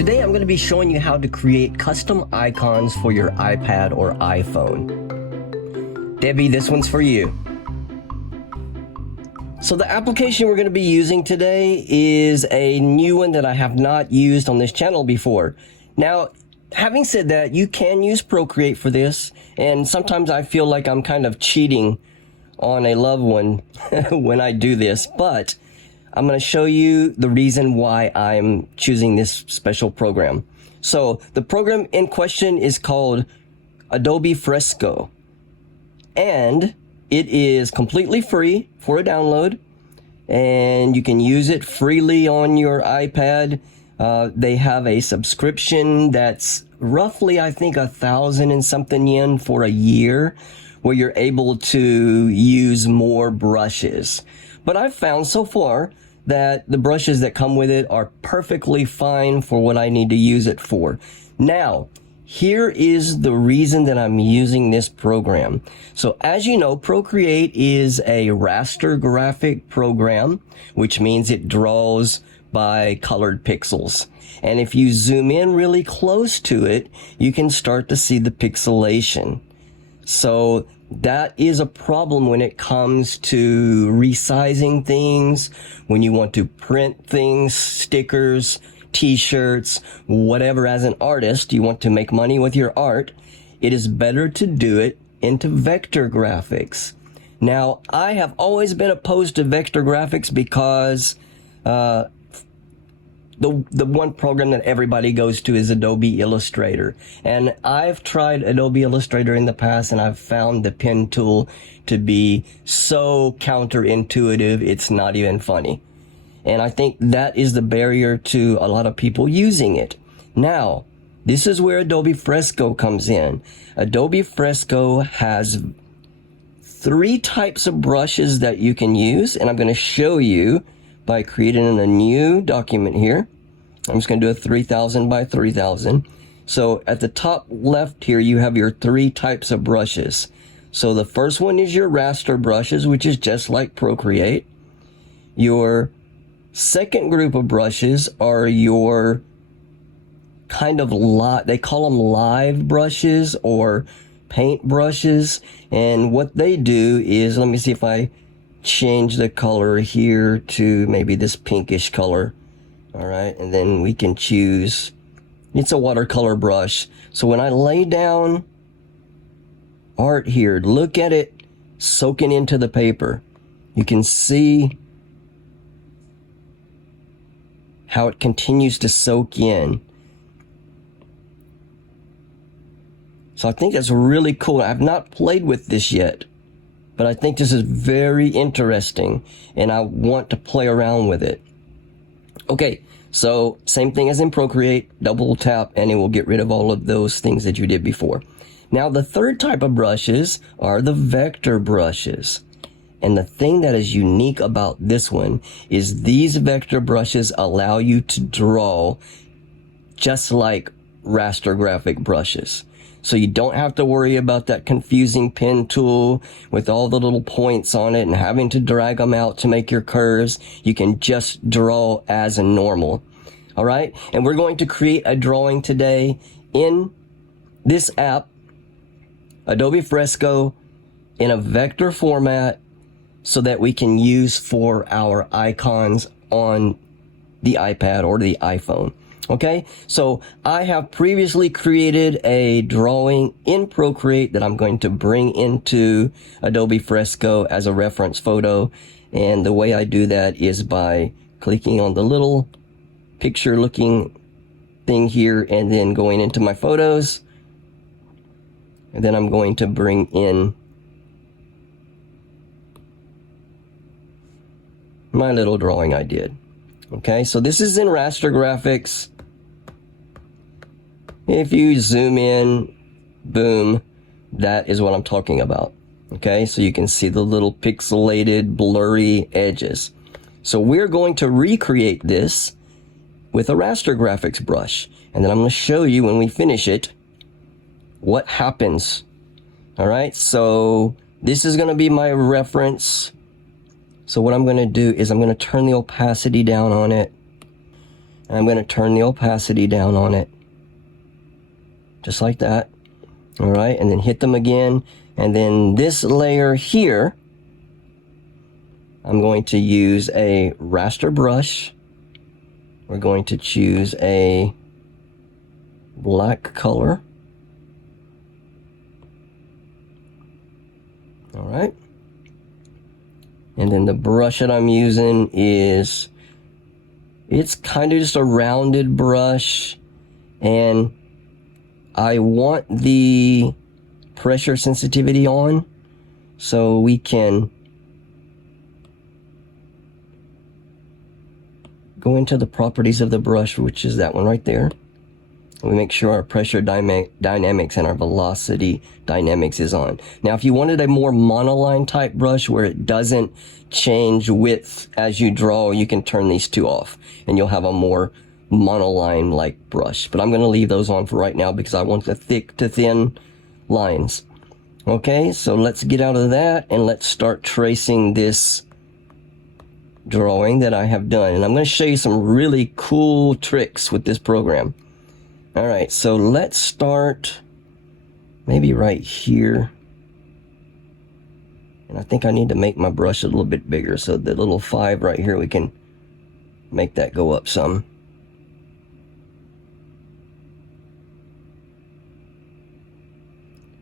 Today I'm going to be showing you how to create custom icons for your iPad or iPhone. Debbie, this one's for you. So the application we're going to be using today is a new one that I have not used on this channel before. Now, having said that, you can use Procreate for this, and sometimes I feel like I'm kind of cheating on a loved one when I do this, but I'm going to show you the reason why I'm choosing this special program. So the program in question is called Adobe Fresco, and it is completely free for a download, and you can use it freely on your iPad. They have a subscription that's roughly, I think, 1,000 and something yen for a year, where you're able to use more brushes. But I've found so far that the brushes that come with it are perfectly fine for what I need to use it for. Now, here is the reason that I'm using this program. So as you know, Procreate is a raster graphic program, which means it draws by colored pixels. And if you zoom in really close to it, you can start to see the pixelation. So that is a problem when it comes to resizing things, when you want to print things, stickers, t-shirts, whatever. As an artist, you want to make money with your art. It is better to do it into vector graphics. Now, I have always been opposed to vector graphics because the one program that everybody goes to is Adobe Illustrator. And I've tried Adobe Illustrator in the past, and I've found the pen tool to be so counterintuitive, it's not even funny. And I think that is the barrier to a lot of people using it. Now, this is where Adobe Fresco comes in. Adobe Fresco has 3 types of brushes that you can use, and I'm going to show you by creating a new document here. I'm just going to do a 3000 by 3000. So at the top left here, you have your 3 types of brushes. So the first one is your raster brushes, which is just like Procreate. Your second group of brushes are your kind of they call them live brushes or paint brushes. And what they do is, let me see if I change the color here to maybe this pinkish color. All right, and then we can choose, it's a watercolor brush. So when I lay down art here, look at it soaking into the paper. You can see how it continues to soak in. So I think that's really cool. I've not played with this yet, but I think this is very interesting, and I want to play around with it. Okay, so same thing as in Procreate, double tap, and it will get rid of all of those things that you did before. Now, the third type of brushes are the vector brushes. And the thing that is unique about this one is these vector brushes allow you to draw just like raster graphic brushes. So you don't have to worry about that confusing pen tool with all the little points on it and having to drag them out to make your curves. You can just draw as a normal. All right. And we're going to create a drawing today in this app, Adobe Fresco, in a vector format so that we can use for our icons on the iPad or the iPhone. Okay, so I have previously created a drawing in Procreate that I'm going to bring into Adobe Fresco as a reference photo. And the way I do that is by clicking on the little picture looking thing here and then going into my photos. And then I'm going to bring in my little drawing I did. Okay, so this is in raster graphics. If you zoom in, boom, that is what I'm talking about. Okay, so you can see the little pixelated, blurry edges. So we're going to recreate this with a raster graphics brush. And then I'm going to show you when we finish it what happens. All right, so this is going to be my reference. So what I'm going to do is I'm going to turn the opacity down on it. And I'm going to turn the opacity down on it. Just like that. All right, and then hit them again. And then this layer here, I'm going to use a raster brush. We're going to choose a black color. All right. And then the brush that I'm using is, it's kind of just a rounded brush, and I want the pressure sensitivity on so we can go into the properties of the brush, which is that one right there. We make sure our pressure dynamics and our velocity dynamics is on. Now, if you wanted a more monoline type brush where it doesn't change width as you draw, you can turn these two off and you'll have a more monoline like brush. But I'm going to leave those on for right now because I want the thick to thin lines. Okay, so let's get out of that and let's start tracing this drawing that I have done. And I'm going to show you some really cool tricks with this program. All right, so let's start maybe right here. And I think I need to make my brush a little bit bigger, so the little 5 right here, we can make that go up some.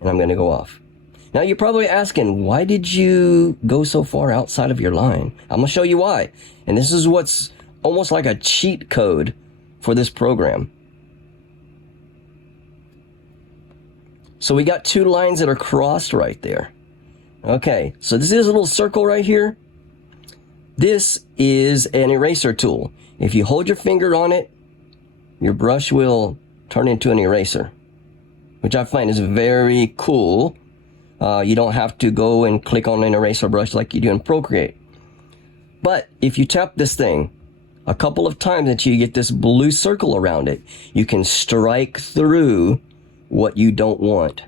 And I'm going to go off. Now you're probably asking, why did you go so far outside of your line? I'm going to show you why. And this is what's almost like a cheat code for this program. So we got 2 lines that are crossed right there. Okay, so this is a little circle right here. This is an eraser tool. If you hold your finger on it, your brush will turn into an eraser, which I find is very cool. You don't have to go and click on an eraser brush like you do in Procreate. But if you tap this thing a couple of times until you get this blue circle around it, you can strike through what you don't want.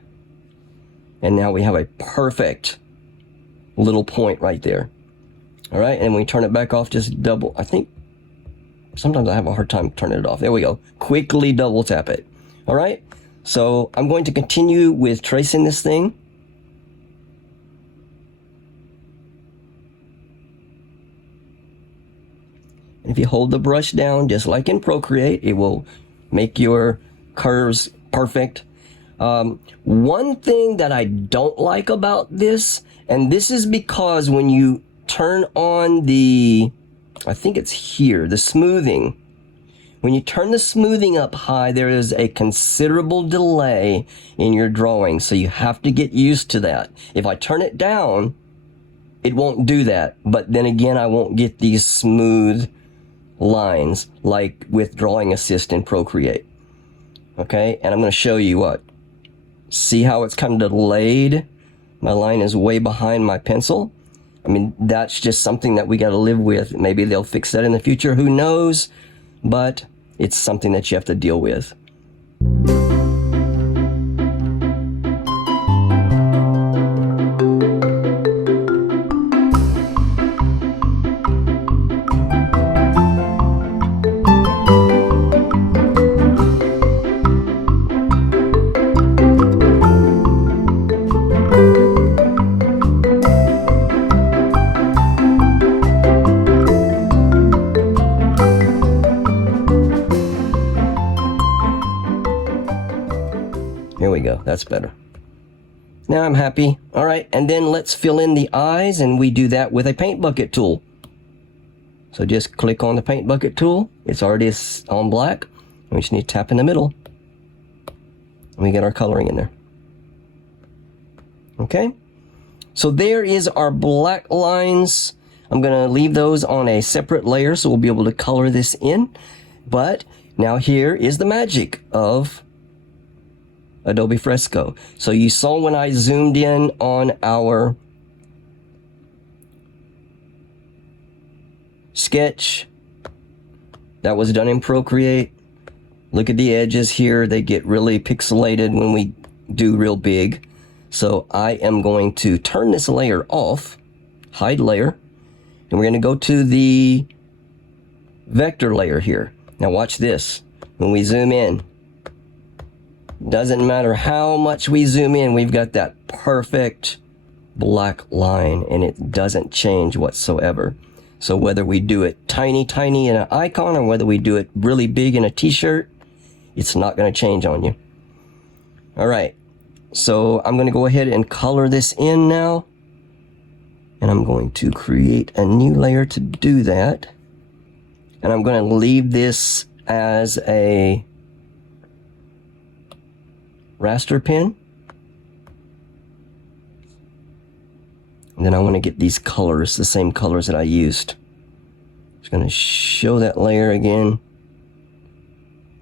And now we have a perfect little point right there. All right, and when we turn it back off, just double, I think sometimes I have a hard time turning it off. There we go. Quickly double tap it. All right, so I'm going to continue with tracing this thing. If you hold the brush down, just like in Procreate, it will make your curves perfect. One thing that I don't like about this, and this is because when you turn on the, I think it's here, the smoothing. When you turn the smoothing up high, there is a considerable delay in your drawing, so you have to get used to that. If I turn it down, it won't do that, but then again, I won't get these smooth lines like with Drawing Assist in Procreate. Okay, and I'm going to show you what. See how it's kind of delayed? My line is way behind my pencil. I mean, that's just something that we got to live with. Maybe they'll fix that in the future. Who knows? But it's something that you have to deal with. Here we go. That's better. Now I'm happy. All right, and then let's fill in the eyes, and we do that with a paint bucket tool. So just click on the paint bucket tool. It's already on black. We just need to tap in the middle. And we get our coloring in there. Okay, so there is our black lines. I'm going to leave those on a separate layer so we'll be able to color this in. But now here is the magic of Adobe Fresco. So you saw when I zoomed in on our sketch that was done in Procreate. Look at the edges here. They get really pixelated when we do real big. So I am going to turn this layer off, hide layer, and we're going to go to the vector layer here. Now watch this. When we zoom in, doesn't matter how much we zoom in, we've got that perfect black line, and it doesn't change whatsoever. So whether we do it tiny in an icon or whether we do it really big in a t-shirt, it's not going to change on you. All right, so I'm going to go ahead and color this in now, and I'm going to create a new layer to do that, and I'm going to leave this as a raster pen. And then I want to get these colors, the same colors that I used. Just going to show that layer again.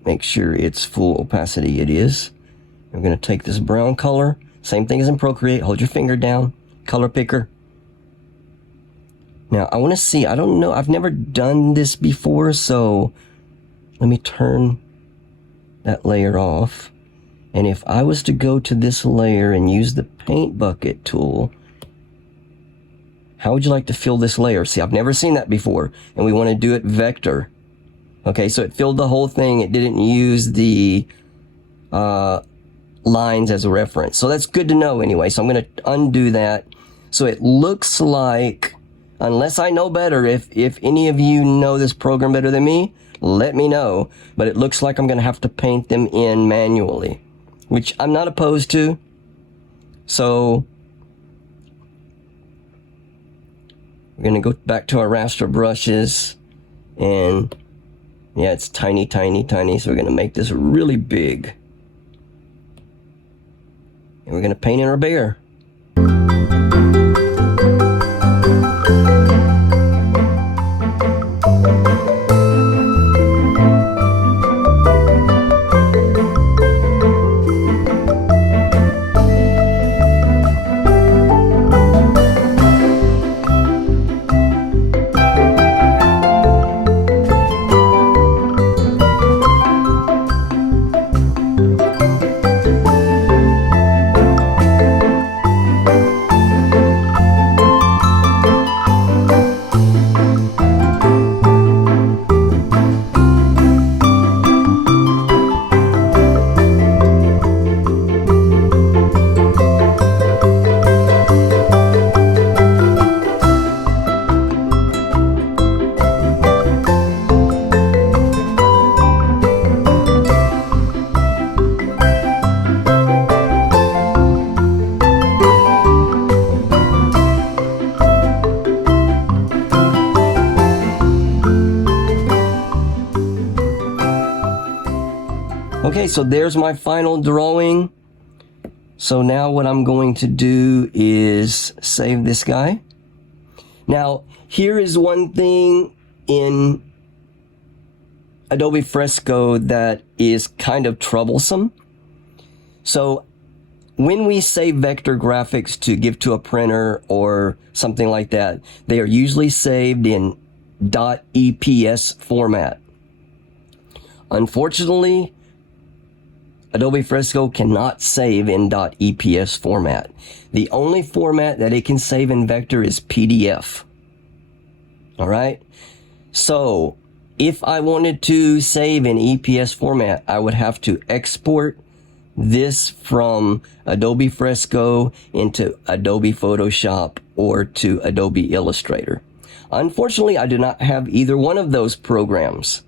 Make sure it's full opacity. It is. I'm going to take this brown color, same thing as in Procreate. Hold your finger down, color picker. Now I want to see, I don't know, I've never done this before, so let me turn that layer off. And if I was to go to this layer and use the paint bucket tool, how would you like to fill this layer? See, I've never seen that before, and we want to do it vector. Okay, so it filled the whole thing. It didn't use the lines as a reference. So that's good to know anyway. So I'm going to undo that. So it looks like, unless I know better, if any of you know this program better than me, let me know. But it looks like I'm going to have to paint them in manually, which I'm not opposed to. So we're going to go back to our raster brushes, and yeah, it's tiny. So we're going to make this really big. And we're going to paint in our bear. Okay, so there's my final drawing. So now what I'm going to do is save this guy. Now, here is one thing in Adobe Fresco that is kind of troublesome. So when we save vector graphics to give to a printer or something like that, they are usually saved in .eps format. Unfortunately, Adobe Fresco cannot save in .eps format. The only format that it can save in vector is PDF. All right? So, if I wanted to save in EPS format, I would have to export this from Adobe Fresco into Adobe Photoshop or to Adobe Illustrator. Unfortunately, I do not have either one of those programs.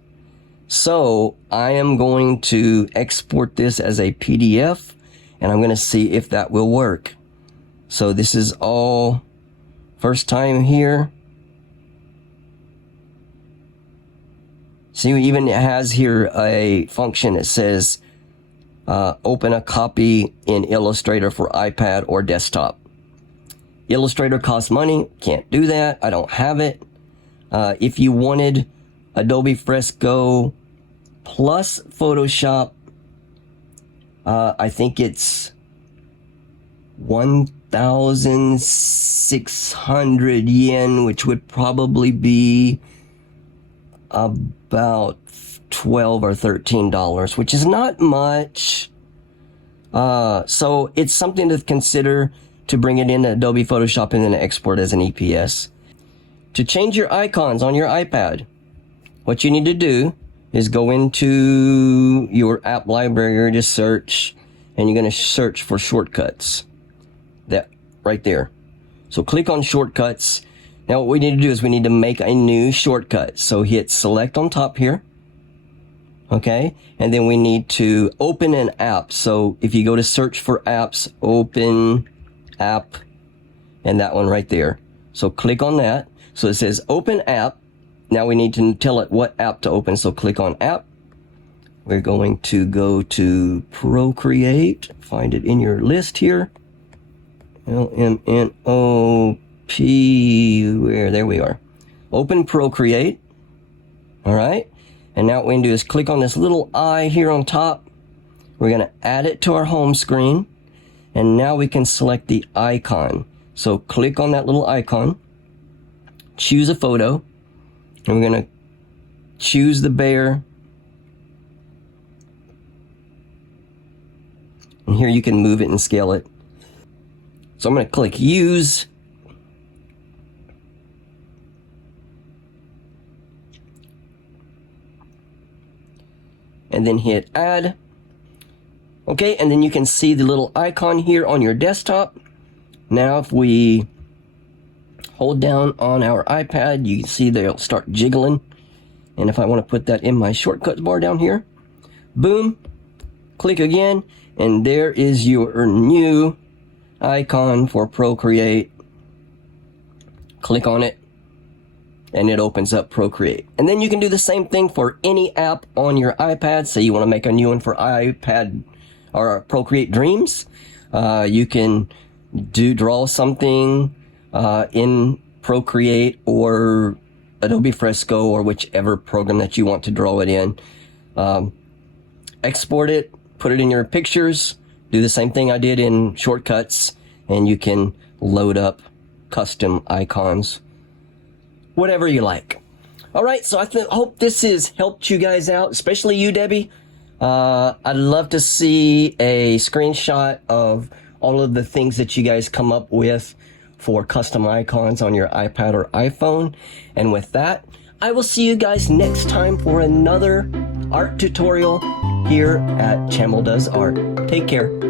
So I am going to export this as a PDF, and I'm going to see if that will work. So this is all first time here. See, even it has here a function that says open a copy in Illustrator for iPad or desktop. Illustrator costs money. Can't do that. I don't have it. If you wanted Adobe Fresco plus Photoshop, I think it's 1,600 yen, which would probably be about $12 or $13, which is not much. So it's something to consider to bring it into Adobe Photoshop and then export as an EPS. To change your icons on your iPad, what you need to do is go into your app library or just search, and you're going to search for shortcuts. That right there. So click on shortcuts. Now what we need to do is we need to make a new shortcut. So hit select on top here. Okay. And then we need to open an app. So if you go to search for apps, open app, and that one right there. So click on that. So it says open app. Now we need to tell it what app to open. So click on app. We're going to go to Procreate. Find it in your list here. LMNOP. Where? There we are. Open Procreate. All right. And now what we can do is click on this little eye here on top. We're going to add it to our home screen. And now we can select the icon. So click on that little icon. Choose a photo. And we're going to choose the bear. And here you can move it and scale it. So I'm going to click use. And then hit add. Okay, and then you can see the little icon here on your desktop. Now if we hold down on our iPad, you can see they'll start jiggling. And if I want to put that in my shortcuts bar down here, boom, click again, and there is your new icon for Procreate. Click on it, and it opens up Procreate. And then you can do the same thing for any app on your iPad. Say you want to make a new one for iPad or Procreate Dreams. You can draw something in Procreate or Adobe Fresco or whichever program that you want to draw it in. Export it, put it in your pictures, do the same thing I did in Shortcuts, and you can load up custom icons, whatever you like. All right, so I hope this has helped you guys out, especially you, Debbie. I'd love to see a screenshot of all of the things that you guys come up with for custom icons on your iPad or iPhone. And with that, I will see you guys next time for another art tutorial here at Chamel Does Art. Take care.